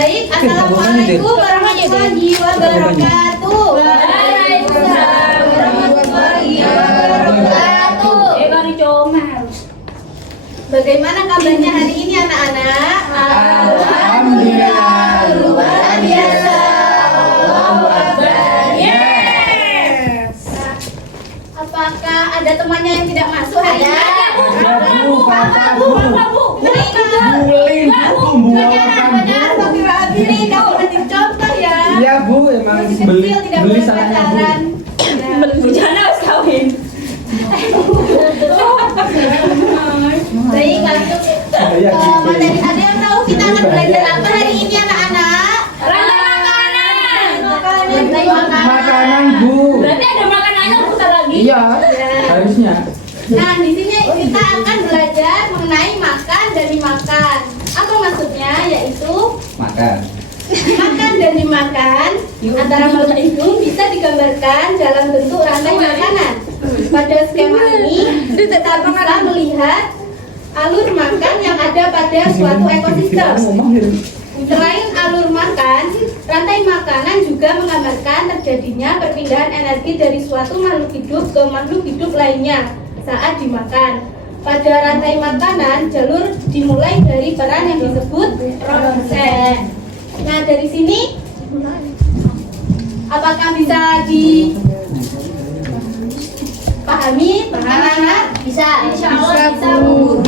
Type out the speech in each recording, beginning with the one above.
Baik, assalamualaikum warahmatullahi wabarakatuh. Waalaikumsalam warahmatullahi wabarakatuh. Bagaimana kabarnya hari ini anak-anak? Alhamdulillah luar biasa. Allahu Akbar. Yes. Apakah ada temannya yang tidak masuk hari ini? Ini kamu nanti contoh ya. Iya Bu, emang Masih beli kecil, tidak beli boleh salahnya Bu. pacaran. Bujana harus kawin. Baik, kalau itu ada yang tahu kita akan belajar apa hari ini anak-anak? Makanan Bu. Berarti ada makanannya putar lagi. Iya, harusnya. Nah, di sini kita akan belajar mengenai makan dan dimakan. Apa maksudnya? Yaitu Makan. makan dan dimakan antara makhluk hidup bisa digambarkan dalam bentuk rantai makanan. Pada skema ini kita bisa melihat alur makan yang ada pada suatu ekosistem. Selain alur makan, rantai makanan juga menggambarkan terjadinya perpindahan energi dari suatu makhluk hidup ke makhluk hidup lainnya saat dimakan. Pada rantai makanan, jalur dimulai dari peran yang disebut proses. Nah, dari sini apakah bisa dipahami anak-anak? Bisa. Insya Allah bisa Bu.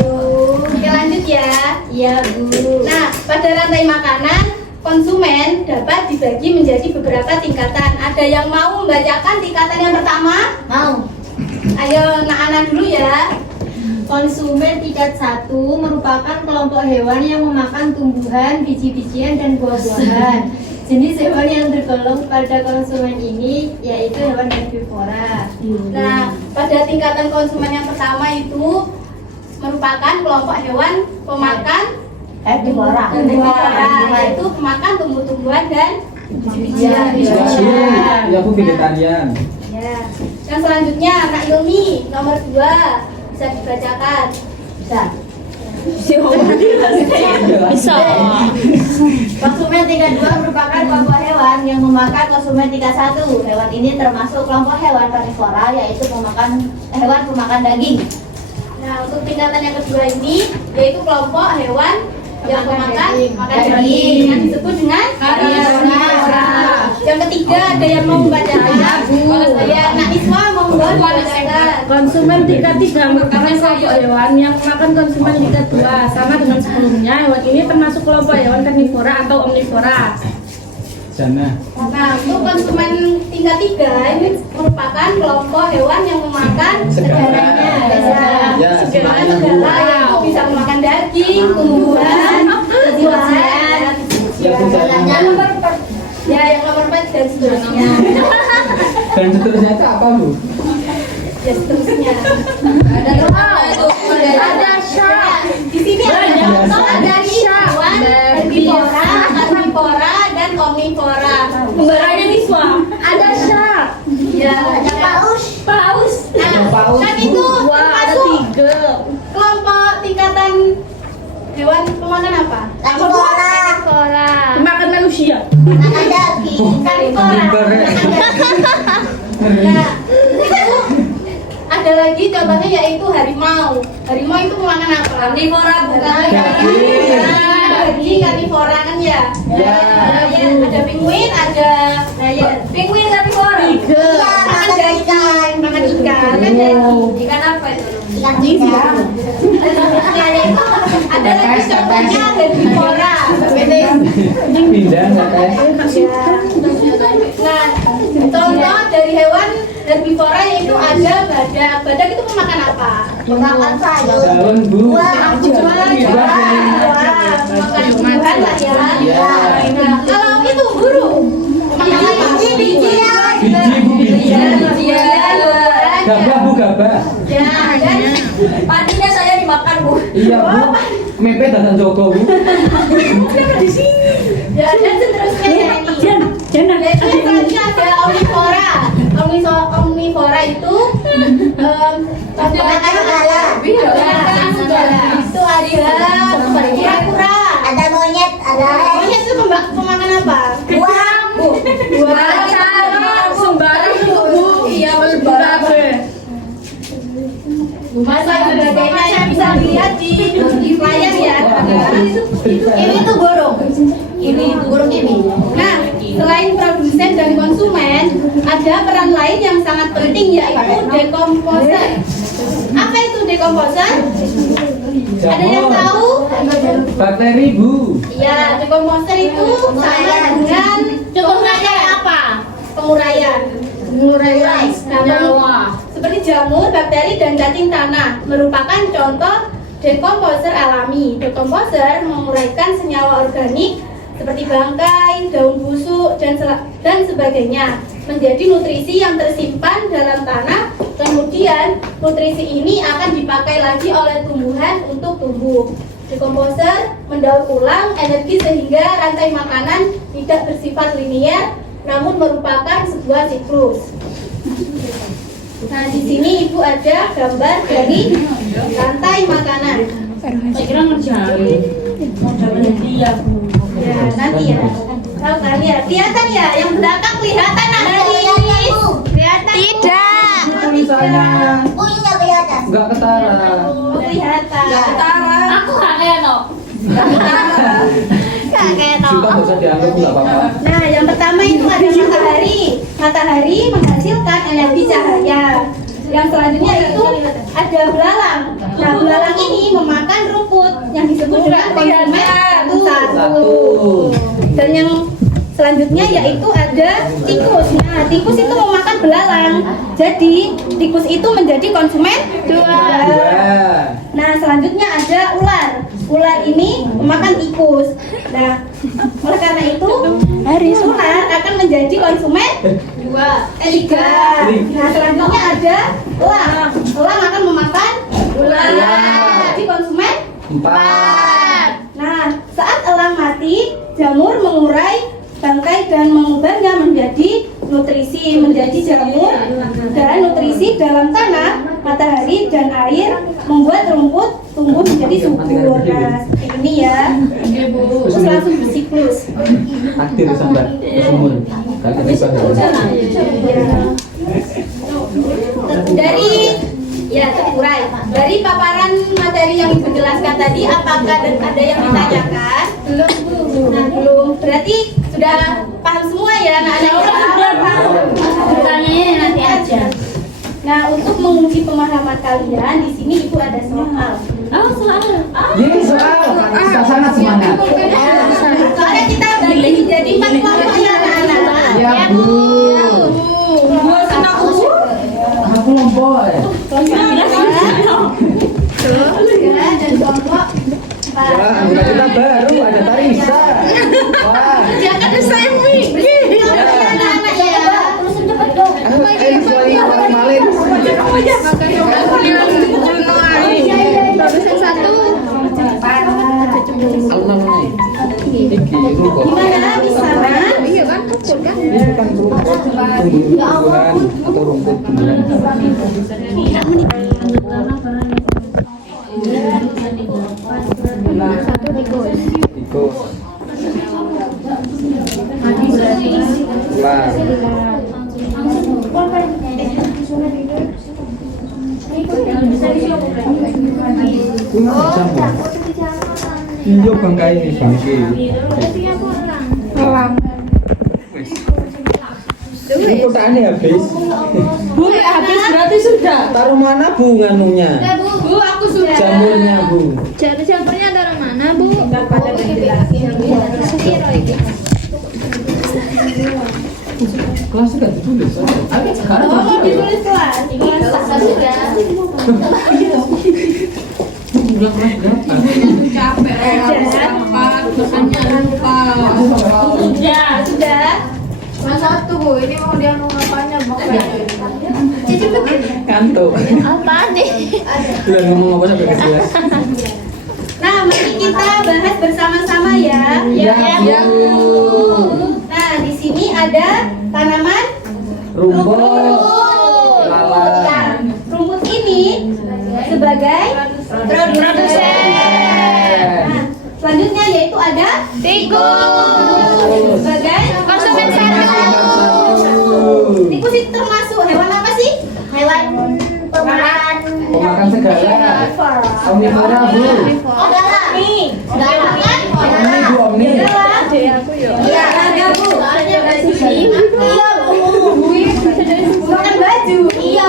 Oke, lanjut ya. Iya Bu. Nah, pada rantai makanan, konsumen dapat dibagi menjadi beberapa tingkatan. Ada yang mau membacakan tingkatan yang pertama? Mau. Ayo, anak-anak dulu ya. Konsumen tingkat 1 merupakan kelompok hewan yang memakan tumbuhan, biji-bijian, dan buah-buahan. Jenis hewan yang tergolong pada konsumen ini yaitu hewan herbivora. Nah, pada tingkatan konsumen yang pertama itu merupakan kelompok hewan pemakan Herbivora. yaitu pemakan tumbuh-tumbuhan dan biji-bijian. Ya Bu, vegetarian. Ya. Yang selanjutnya anak Ilmi nomor 2 bisa dibacakan. Bisa. Bisa. Konsumen tingkat 2 merupakan kelompok hewan yang memakan konsumen tingkat 1. Hewan ini termasuk kelompok hewan karnivora yaitu hewan pemakan daging. Nah, untuk tingkatan yang kedua ini yaitu kelompok hewan yang memakan daging yang disebut dengan karnivora. Yang ketiga ada yang mau membacakan? Ya, Nak Iswa mau membacakan. Konsumen tingkat 3 merupakan kelompok hewan yang memakan konsumen tingkat 2. Sama dengan sebelumnya, hewan ini termasuk kelompok hewan karnivora atau omnivora. Sana. Nah, untuk konsumen tingkat 3 ini merupakan kelompok hewan yang memakan segalanya. Ya, Makan segalanya Bu. segala yaitu bisa memakan daging, tumbuhan, buah-buahan. Ya Bu, saya. Ya, yang nomor 4 dan seterusnya. Dan seterusnya itu apa Bu? Ya, seterusnya. Ada syak. Di sini ada contoh dari hewan herbivora, karnivora, dan omnivora. Pembarannya Niswa. Ada syak. Ya, ada Paus. Nah, kan itu termasuk 3. kelompok tingkatan hewan pemakan apa? Karnivora. Makan manusia. Karnivora. Nah, itu ada lagi contohnya yaitu harimau. Harimau itu pemakan apa? Karnivora bukan. Daging karnivora kan ya? Ya. Ada penguin, ada Penguin karnivora. makan daging, makan ikan kan ya? Ikan apa itu? Nah, itu ada lagi contohnya herbivora. Pindah sampai. Nah, contoh dari hewan herbivora yaitu ada badak. Badak itu memakan apa? Makan sayur. Daun Bu. Makan tumbuhan lah ya. Nah, kalau itu burung makan apa? Biji Bu, biji. Gabah Bu, gabah. Ya, dan Padinya saya dimakan Bu. Iya Bu. Mepet datang Joko Bu. ya, dan seterusnya ya ini. Jangan. Yaitu yang selanjutnya ada omnivora. Omnivora itu makan segala. Itu ada kura-kura. Ada monyet Monyet itu pemakan apa? Buang. Sembarang tubuh iya berbabe. Masa sebagainya yang bisa dilihat di layar ya. Ini tuh burung. Ini burung ini. Nah, selain produsen dan konsumen, ada peran lain yang sangat penting yaitu dekomposer. Apa itu dekomposer? Ada yang tahu? Bakteri, Bu. Ya, dekomposer itu sama dengan Penguraian apa? penguraian. Nah, seperti jamur, bakteri, dan cacing tanah merupakan contoh dekomposer alami. Dekomposer menguraikan senyawa organik seperti bangkai, daun busuk, dan sebagainya menjadi nutrisi yang tersimpan dalam tanah. Kemudian nutrisi ini akan dipakai lagi oleh tumbuhan untuk tumbuh. Dekomposer mendaur ulang energi sehingga rantai makanan tidak bersifat linier, namun merupakan sebuah siklus. Nah, di sini Ibu ada gambar dari rantai makanan. Saya kira ngerjain. Iya, Bu. Ya, nanti ya. Tahu kan ya? Kelihatan ya? Yang belakang kelihatan nanti. Kelihatan? Tidak. Tulisannya Punya kelihatan. nggak ketara. Oh, kelihatan. Aku gak kayak no. Gak kayak no. Suka nggak usah dianggap nggak apa-apa. Nah, yang pertama itu ada matahari. Matahari menghasilkan energi cahaya. Yang selanjutnya itu ada belalang. Nah, belalang ini memakan rumput yang disebut dengan konsumen satu. Dan yang selanjutnya yaitu ada tikus. Nah, tikus itu memakan belalang. Jadi, tikus itu menjadi konsumen dua. Nah, selanjutnya ada ular. Ular ini memakan tikus. Nah, oleh karena itu, ular akan menjadi konsumen tiga. Nah, selanjutnya ada elang. Elang akan memakan ular. Jadi konsumen 4. Nah, saat elang mati, jamur mengurai bangkai dan mengubahnya menjadi nutrisi, menjadi jamur dan nutrisi dalam tanah, matahari dan air membuat rumput tumbuh menjadi subur. Nah, seperti ini ya. Terus langsung bersiklus. Aktif sampai sumur. Kalian Dari terurai. Dari paparan materi yang Ibu jelaskan tadi, apakah ada yang ditanyakan? Nah, belum. Berarti sudah paham semua ya anak-anak? Sudah paham. Pertanyaannya nanti aja. Nah, untuk menguji pemahaman kalian, di sini Ibu ada soal. Jadi soal sangat semangat. Soalnya kita bagi jadi 4 kelompok ya anak-anak. Ya, Bu. Aku lompok. Dan kelompok Wah, anggota kita baru ada Tarisa. Wah. jangan saya anak-anak ya. Ayo soalnya malin. Gimana di sana? Ini bukan rumput tumbuhan atau rumput tumbuhan. Tikus. Ular. Iya bangkai ini bangkai. Ini kotaannya habis. Bu, habis berarti sudah. Taruh mana Bu nganunya? Bu, aku sudah. Jamurnya Bu. Jamurnya taruh mana, Bu? Pada menjelaskan. Kelas kan ditulis. Sekarang Oh, mau ditulis kelas. Sudah. udah kelas berapa? Sudah. Kelas 1, Bu. Ini mau dia ngapanya, Bu? Kantuk. Apaan nih? Udah ngomong apa sampai ke kelas? Nah, mari kita bahas bersama-sama ya. Ya, Bu. Nah, di sini ada tanaman Rumput. Nah, Lalat. rumput ini sebagai produsen. Nah, selanjutnya yaitu ada Tikus. Sebagai konsumen satu. Tikus itu termasuk hewan apa sih? Hewan pemakan Pemakan segala. Omnivora, Bu. oh galak Nih. galak kan Omni, Bu, omni. iya naga bu soalnya baju iya bu Bukan baju. iya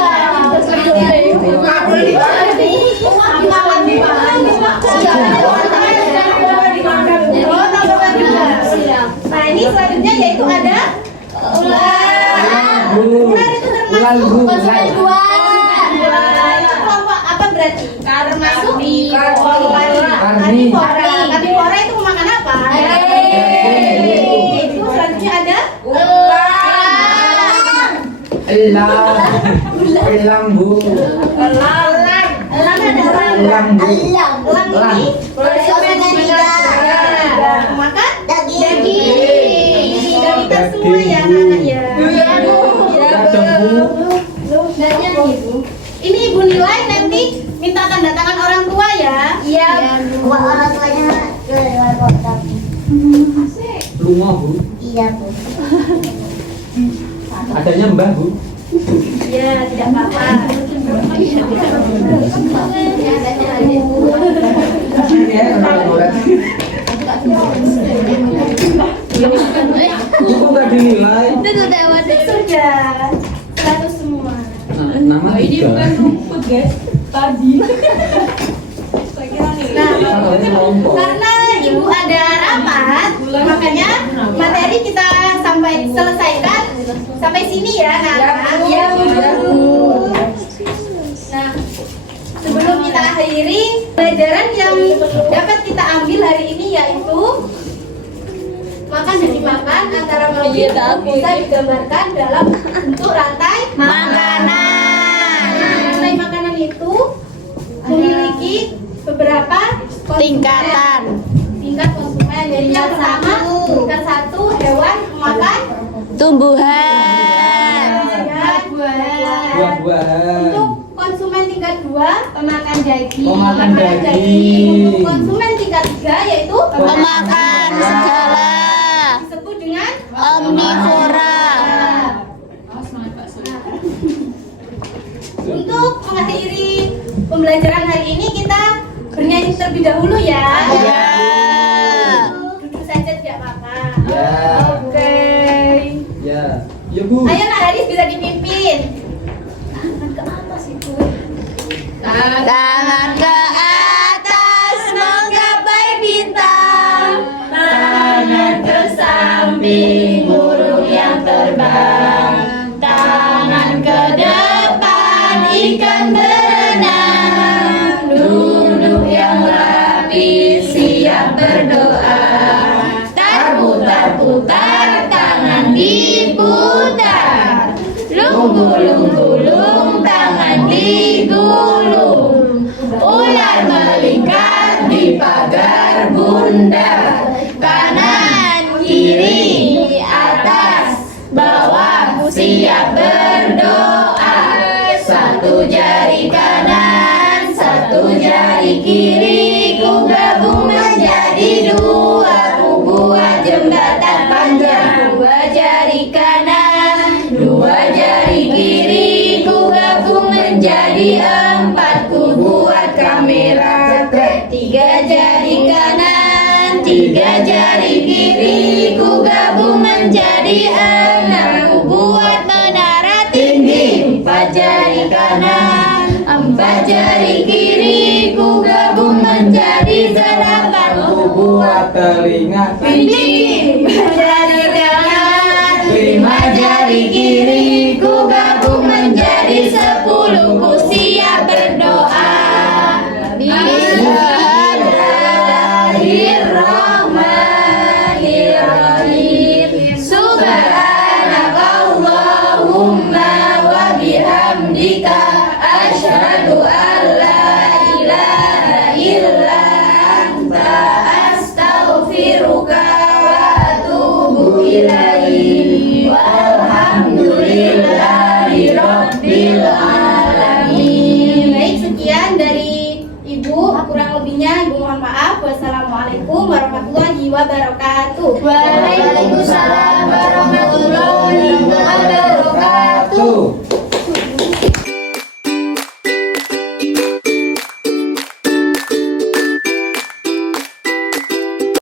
Nah ini selanjutnya yaitu ada ular. Bu. Ular itu Ular, Bu. konsumen dua Itu kelompok apa berarti? Termasuk Karni. Karnivora itu makan apa? Itu selanjutnya ada Elang, Bu. elang. Elang ada elang. Elang, Bu. Elang ini konsumen tiga makan daging dan kita semua ya anak-anak ya. Kacang, Bu. Ini Ibu nilai nanti minta tanda tangan orang tua ya. iya buat orang tuanya ke luar kota Lunga, Bu. iya bu Adanya Mbah, Bu. Ya, tidak apa-apa. Ini ya, orang-orang. Bu nggak dinilai. Sudah 100 semua. Nah, nama tiga. Nah, Kalau ini kelompok. karena Ibu ada rapat, makanya materi kita sampai selesaikan sampai sini ya, nah, ya, Nah, sebelum kita akhiri pelajaran yang dapat kita ambil hari ini yaitu makan dan dimakan antara makhluk bisa digambarkan dalam bentuk rantai makanan. Rantai makanan itu memiliki beberapa tingkat konsumen. Jadi yang pertama tingkat 1 hewan pemakan tumbuhan, Buah-buahan. Untuk konsumen tingkat 2 pemakan daging Pemakan daging. Untuk konsumen tingkat 3 yaitu pemakan segala, disebut dengan omnivora. Untuk mengakhiri pembelajaran hari ini kita bernyanyi terlebih dahulu ya. Ya. Duduk saja tidak apa-apa. Ya. Oke. Ya. Ya, Bu. Ayo Nak Haris bisa dipimpin. Tangan ke atas itu. Tangan ke atas menggapai bintang, Tangan ke samping burung yang terbang. tangan ke depan ikan berenang, duduk yang rapi siap berdoa. Putar-putar tangan diputar, lung-gulung-gulung tangan digulung, ular melingkar di pagar bundar, kanan kiri atas bawah siap berdoa. Satu jari kanan, satu jari kiri, ku gabung menjadi dua, ku buat jembatan panjang. Dua jari kanan, dua jari kiri, ku gabung menjadi empat, ku buat kamera. Tiga jari kanan, tiga jari kiri, ku gabung menjadi enam, ku buat menara tinggi. Empat jari kanan, empat jari kiri, ku gabung menjadi delapan, ku buat Telinga. tinggi. Lima jari kanan, lima jari kiri, ku gabung menjadi 10, ku siap berdoa. Bismillahirrahmanirrahim. Subhanakallahumma wa bihamdika, asyhadu an la ilaha illa anta, astaghfiruka wa atubu Assalamualaikum warahmatullahi wabarakatuh. Waalaikumsalam warahmatullahi wabarakatuh.